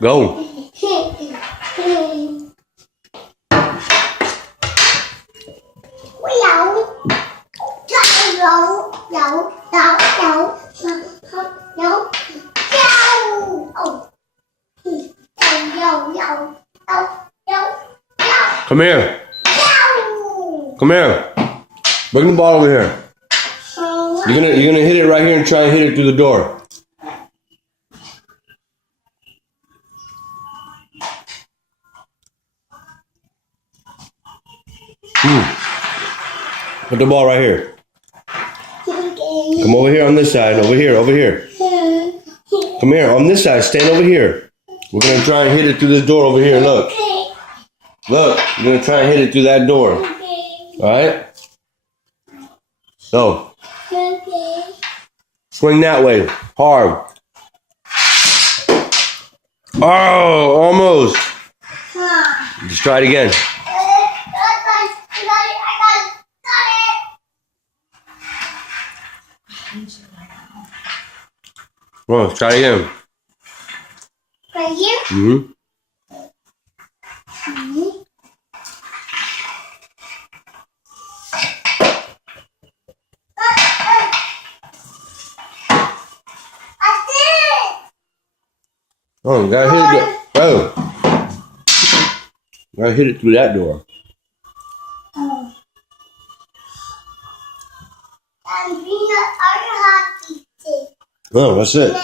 Go. Come here. Come here. Bring the ball over here. You're gonna hit it right here and try and hit it through the door. Put the ball right here. Come over here on this side. Over here. Come here on this side. Stand over here. We're gonna try and hit it through this door over here. Look. Look. We're gonna try and hit it through that door. All right. Go. Swing that way. Hard. Oh, almost. Just try it again. Come on, try it again. Right here? Mm-hmm. Oh, you gotta hit it. Oh. You gotta hit it through that door. Oh. And we got our hockey stick. Oh, that's it.